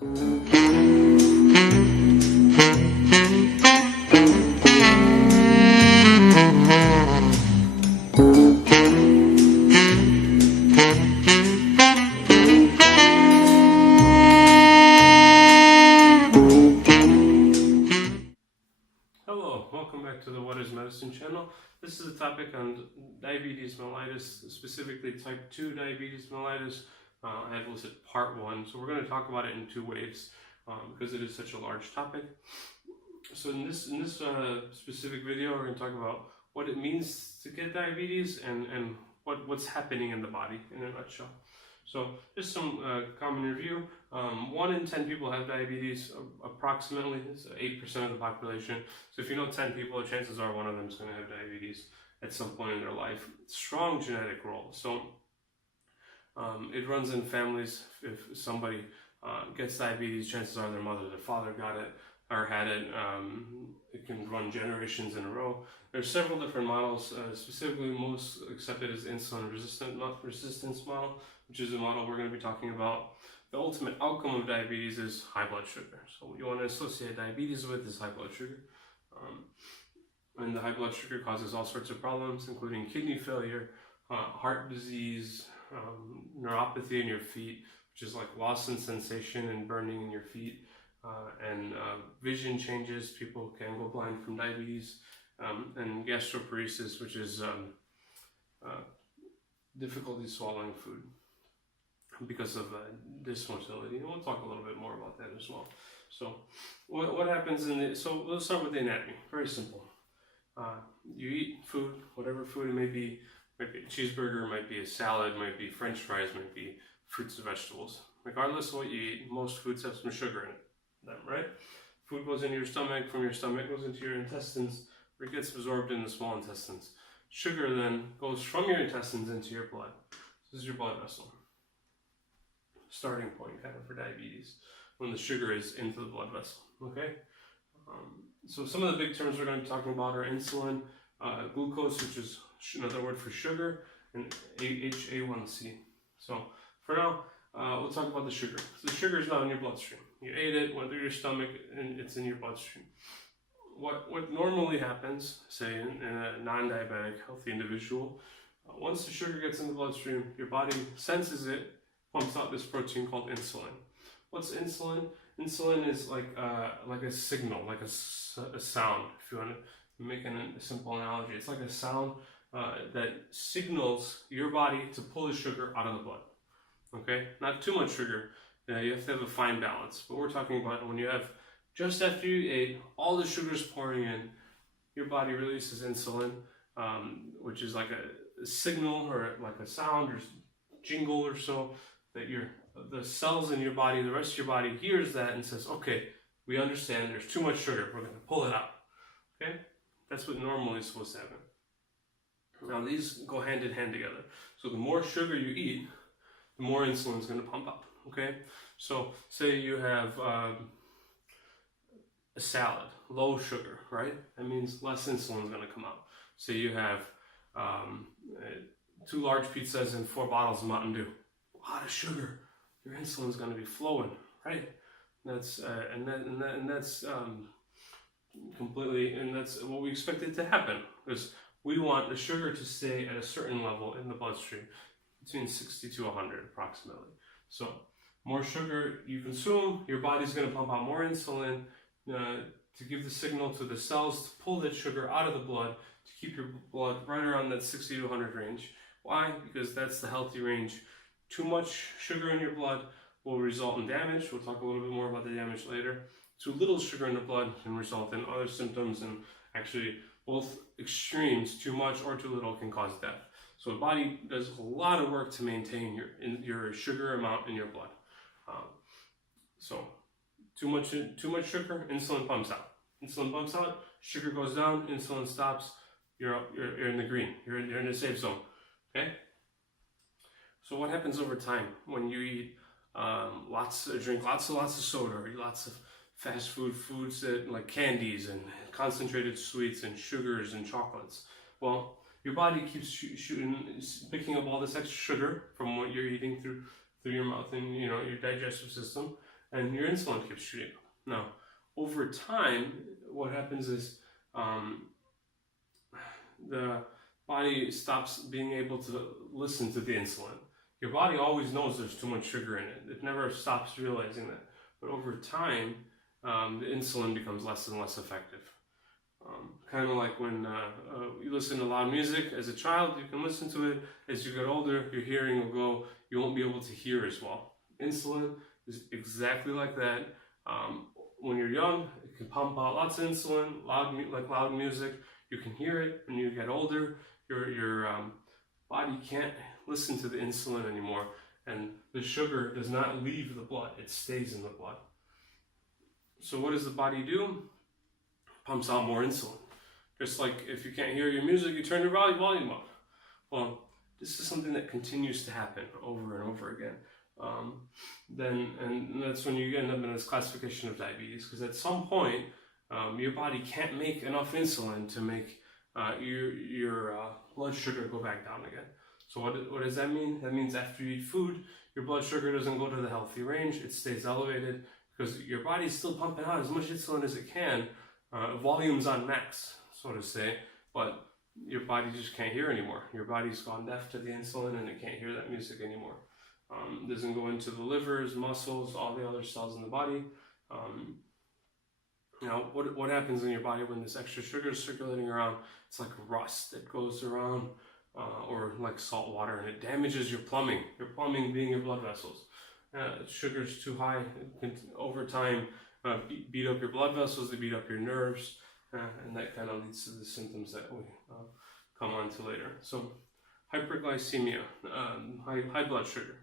Hello, welcome back to the What is Medicine channel. This is a topic on diabetes mellitus, specifically type 2 diabetes mellitus. I have listed part 1, so we're going to talk about it in 2 waves because it is such a large topic. So in this specific video, we're going to talk about what it means to get diabetes and what's happening in the body in a nutshell. So just some common review. 1 in 10 people have diabetes, approximately. It's 8% of the population. So if you know 10 people, chances are one of them is going to have diabetes at some point in their life. Strong genetic role. So it runs in families. If somebody gets diabetes, chances are their mother, their father got it or had it. It can run generations in a row. There's several different models. Specifically, most accepted is insulin resistance model, which is the model we're going to be talking about. The ultimate outcome of diabetes is high blood sugar. So what you want to associate diabetes with is high blood sugar. And the high blood sugar causes all sorts of problems, including kidney failure, heart disease, neuropathy in your feet, which is like loss in sensation and burning in your feet, and vision changes. People can go blind from diabetes, and gastroparesis, which is difficulty swallowing food because of dysmotility, and we'll talk a little bit more about that as well. So what happens so let's start with the anatomy. Very simple. You eat food, whatever food it may be a cheeseburger, might be a salad, might be french fries, might be fruits and vegetables. Regardless of what you eat, most foods have some sugar in them, right? Food goes into your stomach, from your stomach goes into your intestines, where it gets absorbed in the small intestines. Sugar then goes from your intestines into your blood. This is your blood vessel. Starting point kind of for diabetes, when the sugar is into the blood vessel, okay? So some of the big terms we're going to be talking about are insulin, glucose, which is another word for sugar, and HA1C. So for now, we'll talk about the sugar. So the sugar is not in your bloodstream. You ate it, went through your stomach, and it's in your bloodstream. What normally happens, say in a non-diabetic, healthy individual, once the sugar gets in the bloodstream, your body senses it, pumps out this protein called insulin. What's insulin? Insulin is like a signal, like a sound. If you want to make a simple analogy, it's like a sound that signals your body to pull the sugar out of the blood. Okay, not too much sugar. You have to have a fine balance. But we're talking about when you have, just after you ate, all the sugar's pouring in, your body releases insulin, which is like a signal or like a sound or jingle or so, that the cells in your body, the rest of your body hears that and says, okay, we understand there's too much sugar, we're going to pull it out. Okay? That's what normally is supposed to happen. Now these go hand in hand together. So the more sugar you eat, the more insulin is going to pump up. Okay? So say you have a salad, low sugar, right? That means less insulin is going to come out. Say you have 2 large pizzas and 4 bottles of Mountain Dew. A lot of sugar, your insulin is going to be flowing, right? That's completely, and that's what we expect it to happen, because we want the sugar to stay at a certain level in the bloodstream, between 60 to 100 approximately. So more sugar you consume, your body's going to pump out more insulin to give the signal to the cells to pull that sugar out of the blood, to keep your blood right around that 60 to 100 range. Why? Because that's the healthy range. Too much sugar in your blood will result in damage. We'll talk a little bit more about the damage later. Too little sugar in the blood can result in other symptoms, and actually both extremes, too much or too little, can cause death. So the body does a lot of work to maintain your sugar amount in your blood. So too much sugar, insulin pumps out. Insulin pumps out, sugar goes down, insulin stops. You're in the green. You're in the safe zone. Okay. So what happens over time when you eat drink lots of soda, or eat lots of fast foods that like candies and concentrated sweets and sugars and chocolates? Well, your body keeps picking up all this extra sugar from what you're eating through your mouth and your digestive system, and your insulin keeps shooting up. Now, over time, what happens is the body stops being able to listen to the insulin. Your body always knows there's too much sugar in it. It never stops realizing that. But over time, the insulin becomes less and less effective. Kind of like when you listen to loud music as a child, you can listen to it. As you get older, your hearing will go, you won't be able to hear as well. Insulin is exactly like that. When you're young, it can pump out lots of insulin, like loud music. You can hear it. When you get older, your body can't listen to the insulin anymore, and the sugar does not leave the blood, it stays in the blood. So what does the body do? Pumps out more insulin. Just like if you can't hear your music, you turn your volume up. Well, this is something that continues to happen over and over again. And that's when you end up in this classification of diabetes, because at some point your body can't make enough insulin to make your blood sugar go back down again. So what does that mean? That means after you eat food, your blood sugar doesn't go to the healthy range, it stays elevated because your body's still pumping out as much insulin as it can, volumes on max, so to say, but your body just can't hear anymore. Your body's gone deaf to the insulin and it can't hear that music anymore. It doesn't go into the livers, muscles, all the other cells in the body. What happens in your body when this extra sugar is circulating around? It's like rust that goes around, or like salt water, and it damages your plumbing. Your plumbing being your blood vessels. Sugar's too high, it can, over time, beat up your blood vessels, they beat up your nerves, and that kind of leads to the symptoms that we come on to later. So, hyperglycemia, high blood sugar.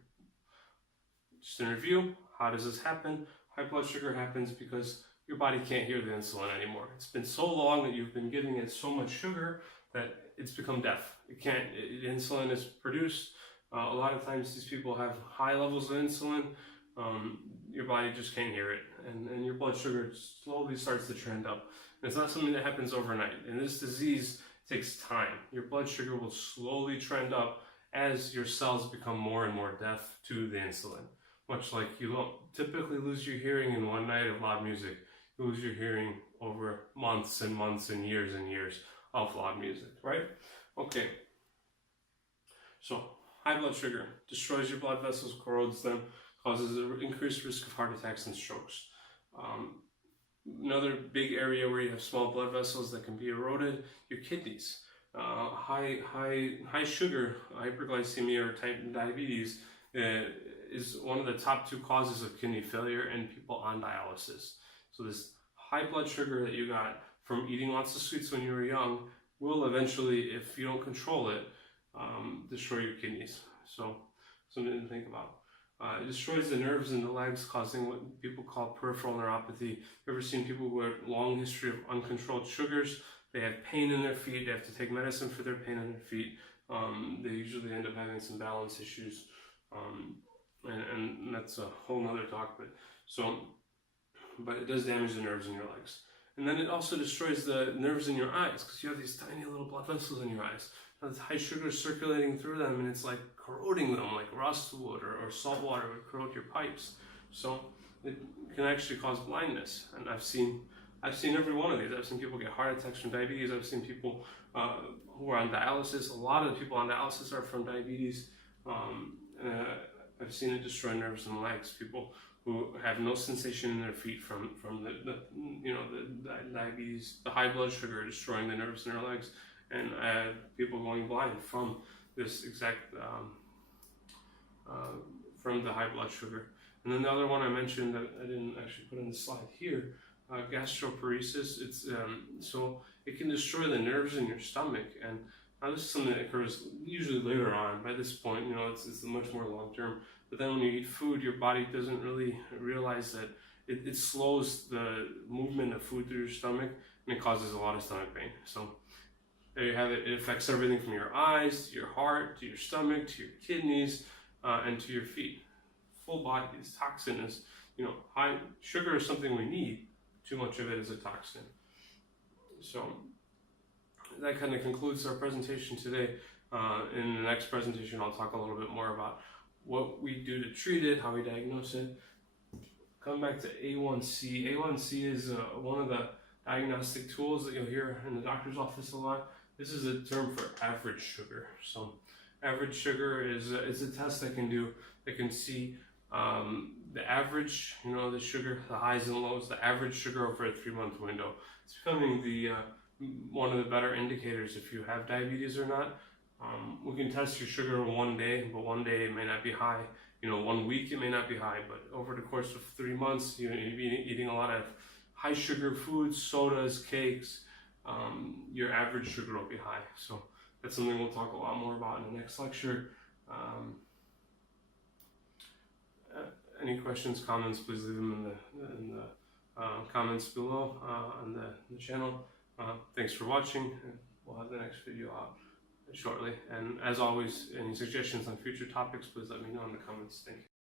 Just in review, how does this happen? High blood sugar happens because your body can't hear the insulin anymore. It's been so long that you've been giving it so much sugar that it's become deaf. Insulin is produced. A lot of times these people have high levels of insulin. Your body just can't hear it. And your blood sugar slowly starts to trend up. And it's not something that happens overnight. In this disease, it takes time. Your blood sugar will slowly trend up as your cells become more and more deaf to the insulin. Much like you don't typically lose your hearing in one night of loud music. You lose your hearing over months and months and years of loud music, right? Okay. So, high blood sugar destroys your blood vessels, corrodes them, causes an increased risk of heart attacks and strokes. Another big area where you have small blood vessels that can be eroded, your kidneys. High sugar, hyperglycemia or type 2 diabetes is one of the top 2 causes of kidney failure in people on dialysis. So this high blood sugar that you got from eating lots of sweets when you were young will eventually, if you don't control it, destroy your kidneys. So something to think about. It destroys the nerves in the legs, causing what people call peripheral neuropathy. You ever seen people who have a long history of uncontrolled sugars? They have pain in their feet, they have to take medicine for their pain in their feet. They usually end up having some balance issues. And that's a whole nother talk, but it does damage the nerves in your legs. And then it also destroys the nerves in your eyes, because you have these tiny little blood vessels in your eyes. Now, this high sugar is circulating through them, and it's like corroding them, like rust would or salt water would corrode your pipes. So it can actually cause blindness. And I've seen every one of these. I've seen people get heart attacks from diabetes. I've seen people who are on dialysis. A lot of the people on dialysis are from diabetes. I've seen it destroy nerves in the legs. People who have no sensation in their feet from the diabetes, the high blood sugar destroying the nerves in their legs, and people going blind from this exact from the high blood sugar. And then the other one I mentioned that I didn't actually put in the slide here, gastroparesis. It's so it can destroy the nerves in your stomach, and now this is something that occurs usually later on. By this point, it's much more long term. But then when you eat food, your body doesn't really realize that it slows the movement of food through your stomach, and it causes a lot of stomach pain. So there you have it. It affects everything from your eyes, to your heart, to your stomach, to your kidneys, and to your feet. Full body. This toxin is, high sugar is something we need. Too much of it is a toxin. So that kind of concludes our presentation today. In the next presentation, I'll talk a little bit more about what we do to treat it, how we diagnose it, coming back to A1C. A1C is one of the diagnostic tools that you'll hear in the doctor's office a lot. This is a term for average sugar. So average sugar is a test that can see the average, the sugar, the highs and lows, the average sugar over a 3-month window. It's becoming one of the better indicators if you have diabetes or not. We can test your sugar in one day, but one day it may not be high. 1 week it may not be high, but over the course of 3 months, you'll be eating a lot of high sugar foods, sodas, cakes. Your average sugar will be high. So that's something we'll talk a lot more about in the next lecture. Any questions, comments, please leave them in the comments below on the channel. Thanks for watching, and we'll have the next video out shortly. And as always, any suggestions on future topics, please let me know in the comments. Thank you.